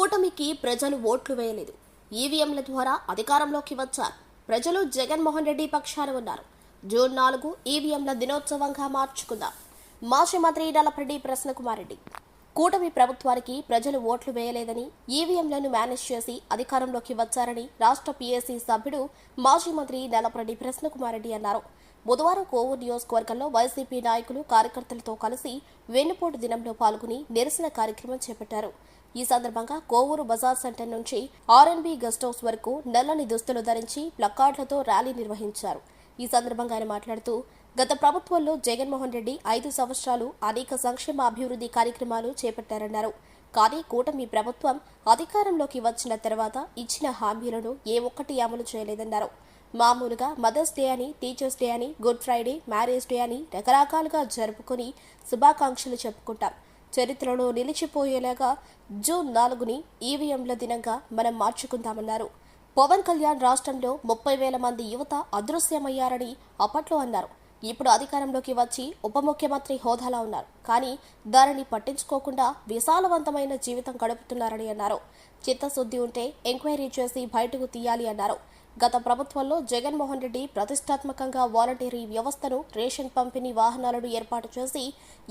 కూటమికి ప్రజలు ఓట్లు వేయలేదు. ఈవీఎంల ద్వారా అధికారంలోకి వచ్చారు. ప్రజలు జగన్మోహన్ రెడ్డి పక్షాన ఉన్నారు. జూన్ నాలుగు ఈవీఎంల దినోత్సవంగా మార్చుకుందాం. మాజీ మంత్రి నల్లపరెడ్డి ప్రసన్నకుమారెడ్డి. కూటమి ప్రభుత్వానికి ప్రజలు ఓట్లు వేయలేదని ఈవీఎంలను మేనేజ్ చేసి అధికారంలోకి వచ్చారని రాష్ట్ర పీఏసీ సభ్యుడు మాజీ మంత్రి నల్లపరెడ్డి ప్రసన్నకుమారెడ్డి అన్నారు. బుధవారం కోవూరు నియోజకవర్గంలో వైసీపీ నాయకులు కార్యకర్తలతో కలిసి వెన్నుపోటు దినంలో పాల్గొని నిరసన కార్యక్రమం చేపట్టారు. ఈ సందర్భంగా కోవూరు బజార్ సెంటర్ నుంచి ఆర్ఎన్బి గెస్ట్ హౌస్ వరకు నల్లని దుస్తులు ధరించి ప్లకార్డులతో ర్యాలీ నిర్వహించారు. ఈ సందర్భంగా ఆయన మాట్లాడుతూ గత ప్రభుత్వంలో జగన్మోహన్ రెడ్డి ఐదు సంవత్సరాలు అనేక సంక్షేమ అభివృద్ధి కార్యక్రమాలు చేపట్టారన్నారు. కానీ కూటమి ప్రభుత్వం అధికారంలోకి వచ్చిన తర్వాత ఇచ్చిన హామీలను ఏ ఒక్కటి అమలు చేయలేదన్నారు. మామూలుగా మదర్స్ డే అని టీచర్స్ డే అని గుడ్ ఫ్రైడే మ్యారేజ్ డే అని రకరకాలుగా జరుపుకొని శుభాకాంక్షలు చెప్పుకుంటాం. చరిత్రలో నిలిచిపోయేలాగా జూన్ నాలుగుని ఈవీఎంల దినంగా మనం మార్చుకుందామన్నారు. పవన్ కళ్యాణ్ రాష్ట్రంలో ముప్పై వేల మంది యువత అదృశ్యమయ్యారని అప్పట్లో అన్నారు. ఇప్పుడు అధికారంలోకి వచ్చి ఉప ముఖ్యమంత్రి హోదాలో ఉన్నారు. కానీ దానిని పట్టించుకోకుండా విశాలవంతమైన జీవితం గడుపుతున్నారని అన్నారు. చిత్తశుద్ధి ఉంటే ఎంక్వైరీ చేసి బయటకు తీయాలి అన్నారు. గత ప్రభుత్వంలో జగన్మోహన్ రెడ్డి ప్రతిష్టాత్మకంగా వాలంటీరీ వ్యవస్థను రేషన్ పంపిణీ వాహనాలను ఏర్పాటు చేసి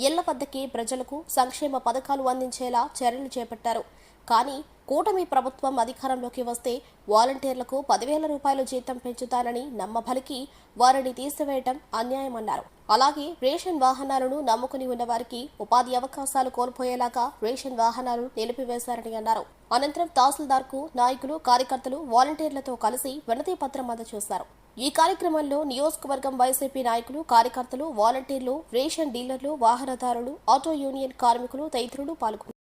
ఇళ్ళ వద్దకే ప్రజలకు సంక్షేమ పథకాలు అందించేలా చర్యలు చేపట్టారు. కానీ కూటమి ప్రభుత్వం అధికారంలోకి వస్తే వాలంటీర్లకు పదివేల రూపాయల జీతం పెంచుతానని నమ్మబలికి వారిని తీసివేయటం అన్యాయమన్నారు. అలాగే రేషన్ వాహనాలను నమ్ముకుని ఉన్న వారికి ఉపాధి అవకాశాలు కోల్పోయేలాగా రేషన్ వాహనాలు నిలిపివేశారని అన్నారు. అనంతరం తహసీల్దార్కు నాయకులు కార్యకర్తలు వాలంటీర్లతో కలిసి వినతి పత్రం అందజేశారు. ఈ కార్యక్రమంలో నియోజకవర్గం వైసీపీ నాయకులు కార్యకర్తలు వాలంటీర్లు రేషన్ డీలర్లు వాహనదారులు ఆటో యూనియన్ కార్మికులు తదితరులు పాల్గొన్నారు.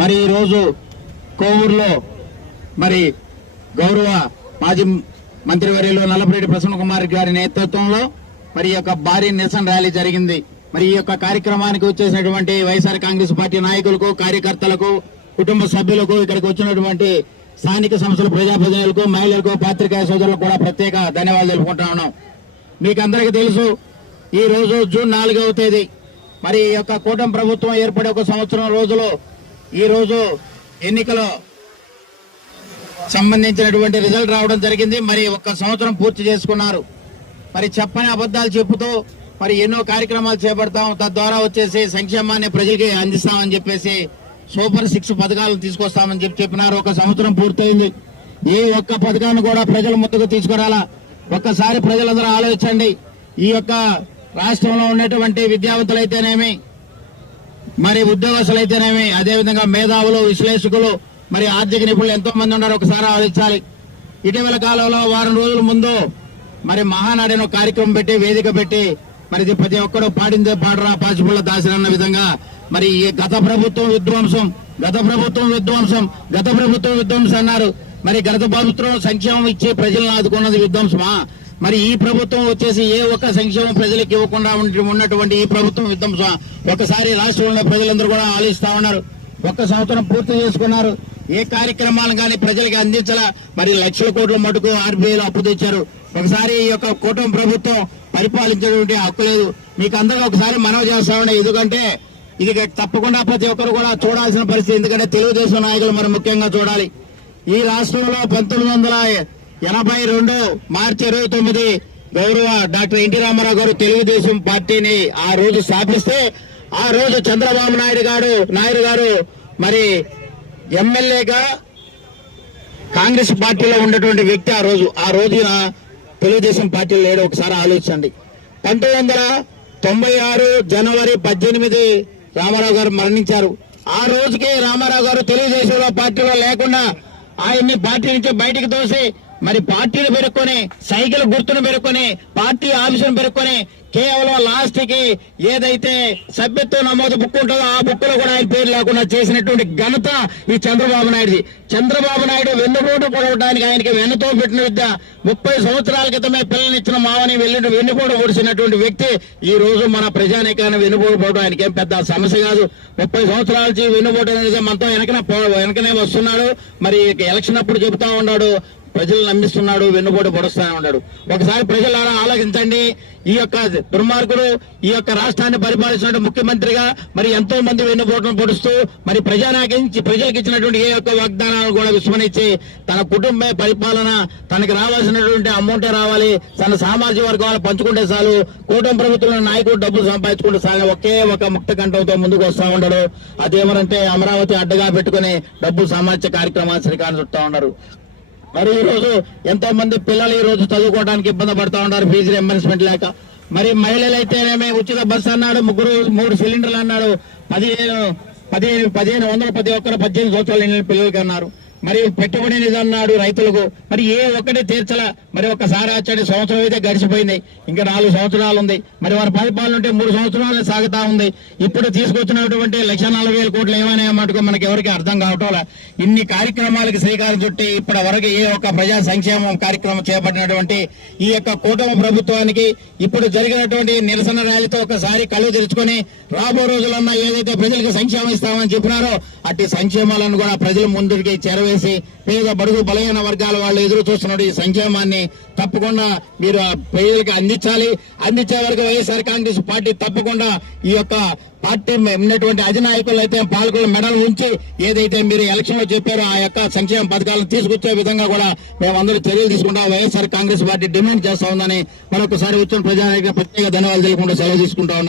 మరి ఈరోజు కోవూరులో మరి గౌరవ మాజీ మంత్రివర్యులు నల్లపరెడ్డి ప్రసన్న కుమార్ గారి నేతృత్వంలో మరి ఈ యొక్క భారీ నిరసన ర్యాలీ జరిగింది. మరి ఈ యొక్క కార్యక్రమానికి వచ్చేసినటువంటి వైఎస్ఆర్ కాంగ్రెస్ పార్టీ నాయకులకు కార్యకర్తలకు కుటుంబ సభ్యులకు ఇక్కడికి వచ్చినటువంటి స్థానిక సంస్థల ప్రజాప్రతినిధులకు మహిళలకు పాత్రికేయ సోదరులకు కూడా ప్రత్యేక ధన్యవాదాలు తెలుపుకుంటా ఉన్నాం. మీకు అందరికీ తెలుసు ఈ రోజు జూన్ నాలుగవ తేదీ. మరి ఈ యొక్క కూటమి ప్రభుత్వం ఏర్పడే ఒక సంవత్సరం రోజులో ఈరోజు ఎన్నికలు సంబంధించినటువంటి రిజల్ట్ రావడం జరిగింది. మరి ఒక సంవత్సరం పూర్తి చేసుకున్నారు. మరి చెప్పని అబద్ధాలు చెప్పుతూ మరి ఎన్నో కార్యక్రమాలు చేపడతాం. తద్వారా వచ్చేసి సంక్షేమాన్ని ప్రజలకి అందిస్తామని చెప్పేసి సూపర్ సిక్స్ పథకాలను తీసుకొస్తామని చెప్పి చెప్పినారు. ఒక సంవత్సరం పూర్తయింది. ఈ ఒక్క పథకాన్ని కూడా ప్రజల ముందుకు తీసుకురాలా? ఒక్కసారి ప్రజలందరూ ఆలోచించండి. ఈ యొక్క రాష్ట్రంలో ఉన్నటువంటి విద్యావంతులైతేనేమి మరి ఉద్యోగస్తులు అయితేనేమి అదేవిధంగా మేధావులు విశ్లేషకులు మరి ఆర్థిక నిపుణులు ఎంతో మంది ఉన్నారు ఒకసారి ఆలోచించాలి. ఇటీవల కాలంలో వారం రోజుల ముందు మరి మహానాడైన కార్యక్రమం పెట్టి వేదిక పెట్టి మరి ఇది ప్రతి ఒక్కరు పాడిందే పాడరా పాచిపుల్ల దాసిరన్న విధంగా మరి ఈ గత ప్రభుత్వం విధ్వంసం గత ప్రభుత్వం విధ్వంసం గత ప్రభుత్వం విధ్వంసం అన్నారు. మరి గత ప్రభుత్వం సంక్షేమం ఇచ్చి ప్రజలను ఆదుకున్నది విధ్వంసమా? మరి ఈ ప్రభుత్వం వచ్చేసి ఏ ఒక్క సంక్షేమం ప్రజలకు ఇవ్వకుండా ఉన్నటువంటి ఈ ప్రభుత్వం యుద్ధం ఒకసారి రాష్ట్రంలో ప్రజలందరూ కూడా ఆలోచిస్తా ఉన్నారు. ఒక్క సంవత్సరం పూర్తి చేసుకున్నారు. ఏ కార్యక్రమాలు కానీ ప్రజలకు అందించలా. మరి లక్షల కోట్ల మటుకు ఆర్బీఐలో అప్పు తెచ్చారు. ఒకసారి ఈ యొక్క కూటమి ప్రభుత్వం పరిపాలించేటువంటి హక్కు లేదు. మీకు అందరూ ఒకసారి మనవి చేస్తా ఉన్నాయి ఎందుకంటే ఇది తప్పకుండా ప్రతి ఒక్కరు కూడా చూడాల్సిన పరిస్థితి. ఎందుకంటే తెలుగుదేశం నాయకులు మరి ముఖ్యంగా చూడాలి. ఈ రాష్ట్రంలో పంతొమ్మిది వందల ఎనభై రెండు మార్చి ఇరవై తొమ్మిది గౌరవ డాక్టర్ ఎన్టీ రామారావు గారు తెలుగుదేశం పార్టీని ఆ రోజు స్థాపిస్తే ఆ రోజు చంద్రబాబు నాయుడు గారు నాయుడు గారు మరి ఎమ్మెల్యేగా కాంగ్రెస్ పార్టీలో ఉన్నటువంటి వ్యక్తి ఆ రోజు ఆ రోజున తెలుగుదేశం పార్టీలో లేడు. ఒకసారి ఆలోచించండి. పంతొమ్మిది వందల తొంభై ఆరు జనవరి పద్దెనిమిది రామారావు గారు మరణించారు. ఆ రోజుకి రామారావు గారు తెలుగుదేశంలో పార్టీలో లేకుండా ఆయన్ని పార్టీ నుంచి బయటికి తోసి మరి పార్టీని పెరుక్కొని సైకిల్ గుర్తును పెరుక్కొని పార్టీ ఆఫీసును పెరుక్కొని కేవలం లాస్ట్కి ఏదైతే సభ్యత్వ నమోదు బుక్ ఉంటుందో ఆ బుక్లో కూడా ఆయన పేరు లేకుండా చేసినటువంటి ఘనత ఈ చంద్రబాబు నాయుడుది. చంద్రబాబు నాయుడు వెన్నుపోటు పొడవడానికి ఆయనకి వెన్నుతో పెట్టిన విద్య ముప్పై సంవత్సరాల క్రితమే పిల్లనిచ్చిన మావని వెళ్ళి వెన్నుపోటు పొడిచినటువంటి వ్యక్తి ఈ రోజు మన ప్రజానికాన్ని వెన్నుపోటు పోవడం ఆయనకేం పెద్ద సమస్య కాదు. ముప్పై సంవత్సరాల నుంచి వెన్నుపోటు అనేది మనతో వెనకనే వెనకనే వస్తున్నాడు. మరి ఎలక్షన్ అప్పుడు చెబుతా ఉన్నాడు. ప్రజలు నమ్మిస్తున్నాడు వెన్నుపోటు పొడుస్తానే ఉన్నాడు. ఒకసారి ప్రజలు ఆలోచించండి. ఈ యొక్క దుర్మార్గుడు ఈ యొక్క రాష్ట్రాన్ని పరిపాలిస్తున్న ముఖ్యమంత్రిగా మరి ఎంతో మంది వెన్నుపోటును పొడుస్తూ మరి ప్రజానాకించి ప్రజలకు ఇచ్చినటువంటి ఏ యొక్క వాగ్దానాలను కూడా విస్మరించి తన కుటుంబ పరిపాలన తనకి రావాల్సినటువంటి అమౌంట్ రావాలి తన సామాజిక వర్గాలు పంచుకుంటే చాలు కూటమి ప్రభుత్వంలో నాయకుడు డబ్బులు సంపాదించుకుంటే చాలు ఒకే ఒక ముక్త కంఠంతో ముందుకు వస్తా ఉండడు. అదేమనంటే అమరావతి అడ్డగా పెట్టుకుని డబ్బులు సామాజిక కార్యక్రమాలు శ్రీకారం చుట్టా ఉన్నారు. మరి ఈ రోజు ఎంతో మంది పిల్లలు ఈ రోజు చదువుకోవడానికి ఇబ్బంది పడతా ఉన్నారు ఫీజు రింబర్స్మెంట్ లేక. మరి మహిళలు అయితేనేమి ఉచిత బస్సు అన్నాడు ముగ్గురు మూడు సిలిండర్లు అన్నాడు పదిహేను పదిహేను పదిహేను వందల ప్రతి ఒక్కరు పద్దెనిమిది సంవత్సరాలు పిల్లలకి అన్నారు. మరి పెట్టుబడి నిధి అన్నాడు రైతులకు. మరి ఏ ఒక్కటి తీర్చలా మరి ఒక్కసారి వచ్చాడు సంవత్సరం అయితే గడిచిపోయింది. ఇంకా నాలుగు సంవత్సరాలు ఉంది. మరి వారి పరిపాలన ఉంటే మూడు సంవత్సరాలు సాగుతా ఉంది. ఇప్పుడు తీసుకొచ్చినటువంటి లక్ష నలభై వేల కోట్లు ఏమైనా మటుకు మనకి ఎవరికి అర్థం కావటంలా ఇన్ని కార్యక్రమాలకు శ్రీకారం చుట్టి ఇప్పటి వరకు ఏ ఒక్క ప్రజా సంక్షేమం కార్యక్రమం చేపట్టినటువంటి ఈ యొక్క కూటమి ప్రభుత్వానికి ఇప్పుడు జరిగినటువంటి నిరసన ర్యాలీతో ఒకసారి కళ్ళు తెరుచుకొని రాబో రోజులన్నా ఏదైతే ప్రజలకు సంక్షేమం ఇస్తామని చెప్పినారో అట్టి సంక్షేమాలను కూడా ప్రజలు ముందుకి చేరవేసి పేద బడుగు బలహీన వర్గాల వాళ్ళు ఎదురు చూస్తున్న ఈ సంక్షేమాన్ని తప్పకుండా మీరు ఆ ప్రజలకు అందించాలి. అందించే వరకు వైఎస్ఆర్ కాంగ్రెస్ పార్టీ తప్పకుండా ఈ యొక్క పార్టీ ఉన్నటువంటి అధినాయకులు అయితే పాలకుల మెడలు ఉంచి ఏదైతే మీరు ఎలక్షన్లో చెప్పారో ఆ యొక్క సంక్షేమ పథకాలను తీసుకొచ్చే విధంగా కూడా మేమందరూ చర్యలు తీసుకుంటాం వైఎస్ఆర్ కాంగ్రెస్ పార్టీ డిమాండ్ చేస్తా ఉందని మరొకసారి వచ్చిన ప్రజానికి ప్రత్యేక ధన్యవాదాలు తెలుపుకుంటూ సెలవు తీసుకుంటా